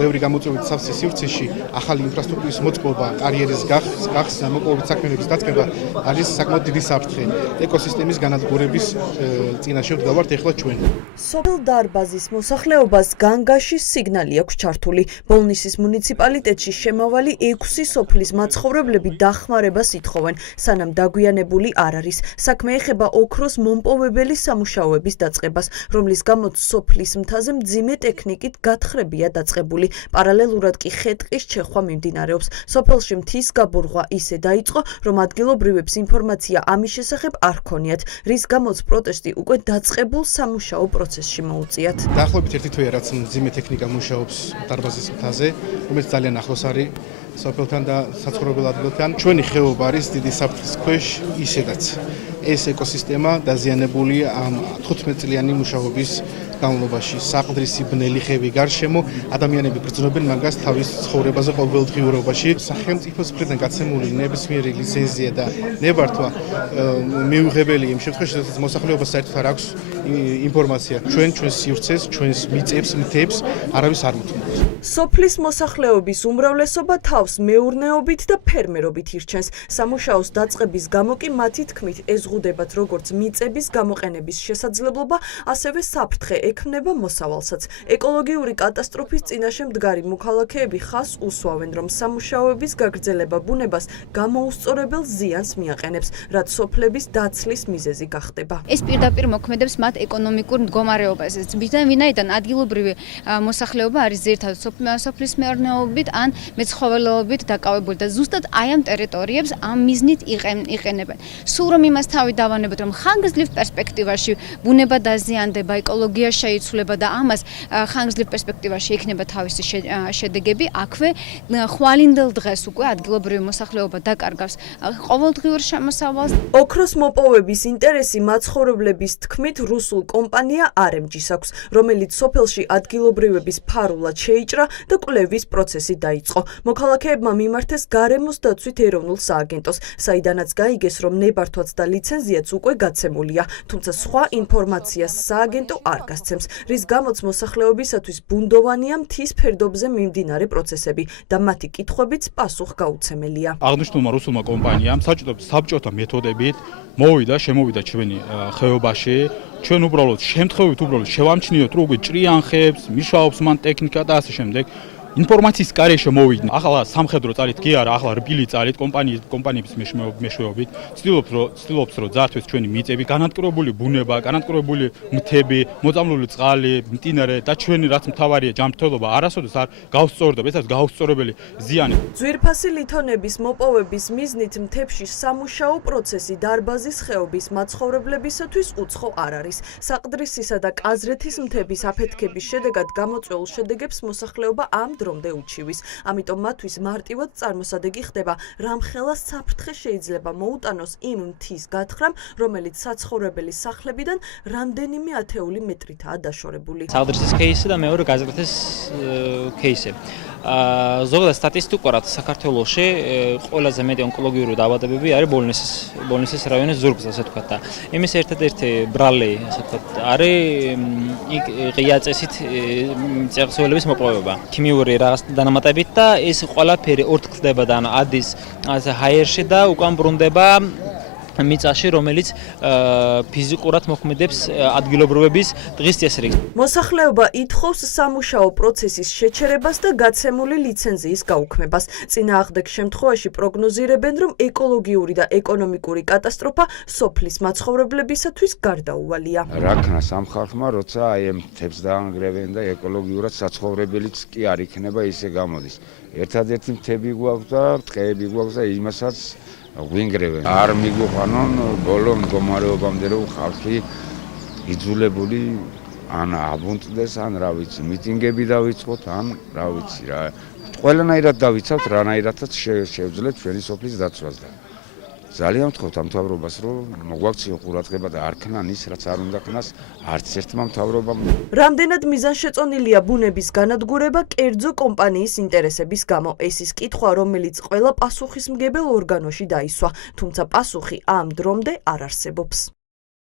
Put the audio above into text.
ბევრი გამოწვევით სავსე სივრცეში ახალი ინფრასტრუქტურის მოწყობა, კარიერის გახსნა, მოპოვების საქმიანობის დაწყება არის საკმაოდ დიდი საფრთხე. ეკოსისტემის განადგურების წინაშე ვდგავართ ეხლა ჩვენ. სოფელ დარბაზის მოსახლეობას განგაში სიგნალი აქვს ჩართული. ბოლნისის მუნიციპალიტეტში შემავალი 6 სოფლის მაცხოვრებლები დახმარებას ითხოვენ, სანამ დაგვიანებული არ არის. საქმე ეხება ოქროს მომპოვებელი სამუშაოების დაწყებას, რომლის გამოც სოფლის მთაზე მძიმე ტექნიკით გათხრებია დაწყებული. პარალელურად კი ხე-ტყის ჩეხვა მიმდინარეობს. სოფელში მთის გაბურღვა ისე დაიწყო, რომ ადგილობრივებს ინფორმაცია ამის შესახებ არ ჰქონიათ, რის გამოც პროტესტი უკვე დაწყებულ სამუშაო პროცესში მოუწიათ. დაახლოებით ერთი თვეა, რაც მძიმე ტექნიკა მუშაობს დარბაზის მთაზე, რომელიც ძალიან ახლოს არის სოფელთან და საცხოვრებელ ადგილთან. ჩვენი ხეობა არის დიდი საფრთხის ქვეშ ისედაც. ეს ეკოსისტემა დაზიანებულია ამ 15 წლიანი მუშაობის განმავლობაში. საყდრისი ბნელი ხევი გარშემო ადამიანები გრძნობენ მაგას თავის ცხოვრებაზე ყოველდღიურობაში. სახელმწიფოს მხრიდან გაცემული ნებისმიერი ლიცენზია და ნებართვა მიუღებელია იმ შემთხვევაში, როდესაც მოსახლეობას საერთოდ არ აქვს ინფორმაცია. ჩვენს სივრცეს, ჩვენს მიწებს, მთებს არავის არ უთმობს. სოფლის მოსახლეობის უმრავლესობა თავს მეურნეობით და ფერმერობით ირჩენს. სამუშაოს დაწყების გამო კი მათი თქმით ეზღუდებათ როგორც მიწების გამოყენების შესაძლებლობა, ასევე საფრთხე ექმნება მოსავალსაც. ეკოლოგიური კატასტროფის წინაშე მდგარი მოქალაქეები ხას უსვავენ, რომ სამუშაოების გაგრძელება ბუნებას გამოუსწორებელ ზიანს მიაყენებს, რაც სოფლების დაცლის მიზეზი გახდება. ეს პირდაპირ მოქმედებს მათ ეკონომიკურ მდგომარეობაზე. ვინაიდან ადგილობრივი მოსახლეობა არის ძირითადად სოფლის მეურნეობით ან მეცხოველეობით დაკავებული და ზუსტად აი ამ ტერიტორიებს ამ მიზნით იყენებენ. სულ რომ იმას თავი დავანებოთ, რომ ხანგრძლივ პერსპექტივაში ბუნება დაზიანდება, ეკოლოგია შეიცვლება და ამას ხანგრძლივ პერსპექტივაში იქნება თავისი შედეგები, აქვე ხვალინდელ დღეს უკვე ადგილობრივი მოსახლეობა დაკარგავს ყოველდღიურ შემოსავალს. ოქროს მოპოვების ინტერესი მაცხოვრებლების თქმით რუსულ კომპანია RMG-ს აქვს, რომელიც სოფელში ადგილობრივების ფარულად შეიჭრა და კვლევის პროცესი დაიწყო. მოქალაქეებმა მიმართეს გარემოს დაცვით ეროვნულ სააგენტოს, საიდანაც გაიგეს, რომ ნებართვაც და ლიცენზიაც უკვე გაცემულია, თუმცა სხვა ინფორმაციას სააგენტო არ გასცემს, რის გამოც მოსახლეობისათვის ბუნდოვანია მთის ფერდობზე მიმდინარე პროცესები და მათი კითხვებიც პასუხგაუცემელია. აღნიშნულმა რუსულმა კომპანიამ საბჭოთა მეთოდებით შემოვიდა ჩვენი ხეობაში. ჩვენ უბრალოდ შევამჩნიოთ, რომ უკვე ჭრიან ხეებს, მიშაობს მან ტექნიკა და ასე შემდეგ. ინფორმაციის გარეშე მოვიდნენ. ახლა სამხედრო ძალით კი არა, ახლა რბილი ძალით კომპანიების მეშვეობით ცდილობს, რომ ძართვეს ჩვენი მიწები, განადგურებული ბუნება, განადგურებული მთები, მოწამლული წყალი, მდინარე და ჩვენი რაც მთავარია ჯანმრთელობა არასოდეს არ გაუსწორდება, ეს არის გაუსწორებელი ზიანი. ძვირფასი ლითონების მოპოვების მიზნით მთებში სამუშაო პროცესი დარბაზის ხეობის მაცხოვრებლებისათვის უცხო არ არის. საყდრისისა და კაზრეთის მთების აფეთქების შედეგად გამოწვეულ შედეგებს მოსახლეობა ამ დრომდე უჩივის. ამიტომ მათთვის მარტივად წარმოსადეგი ხდება, რამხელა საფრთხე შეიძლება მოუტანოს იმ მთის გათხრამ, რომელიც საცხოვრებელი სახლებიდან რამდენიმე ათეული მეტრითაა დაშორებული. საყდრისის кейსი და მეორე გაზრეთის кейსი. ზოგადად სტატისტიკურად საქართველოში ყველაზე მეტი ონკოლოგიური დაავადებები არის ბოლნისის რაიონის ზურგზე, ასე ვთქვათ და იმის ერთადერთი ბრალი, ასე ვთქვათ, არის ღია წესით წიაღისეულების მოპოვება. ქიმიური რაღაც დანამატებით და ეს ყველაფერი ურთქდება და ადის ჰაერში და უკან ბრუნდება მიწაში, რომელიც ფიზიკურად მოქმედებს ადგილობრივების დღის წესრიგს. მოსახლეობა ითხოვს სამუშაო პროცესის შეჩერებას და გაცემული ლიცენზიის გაუქმებას. წინააღმდეგ შემთხვევაში პროგნოზირებენ, რომ ეკოლოგიური და ეკონომიკური კატასტროფა სოფლის მაცხოვრებლებისათვის გარდაუვალია. რა ქნას ამ ხალხმა, როცა აი ამ მთებს დაანგრევენ და ეკოლოგიურად საცხოვრებელიც კი არ იქნება ისე გამოდის. ერთადერთი მთები გვაქვს და ტყეები გვაქვს და იმასაც ვინგრევენ. არ მიგვიყვანონ ბოლო მდგომარეობამდე, რომ ხალხი იძულებული ან აბუნტდეს, ან რა ვიცი, მიტინგები დავიწყოთ, ან რა ვიცი რა. ყველანაირად დავიცავთ, რანაირადაც შევძლეთ ჩვენი სოფლის დაცვას და ძალიან ვთხოვთ ამ მთავრობას, რომ მოგვაქციო ყურადღება და არ ქნან ის, რაც არ უნდა ქნას არც ერთმა მთავრობამ. რამდენად მიზანშეწონილია ბუნების განადგურება კერძო კომპანიის ინტერესების გამო? ეს ის კითხვა, რომელიც ყველა პასუხისმგებელ ორგანოში დაისვა, თუმცა პასუხი ამ დრომდე არ არსებობს.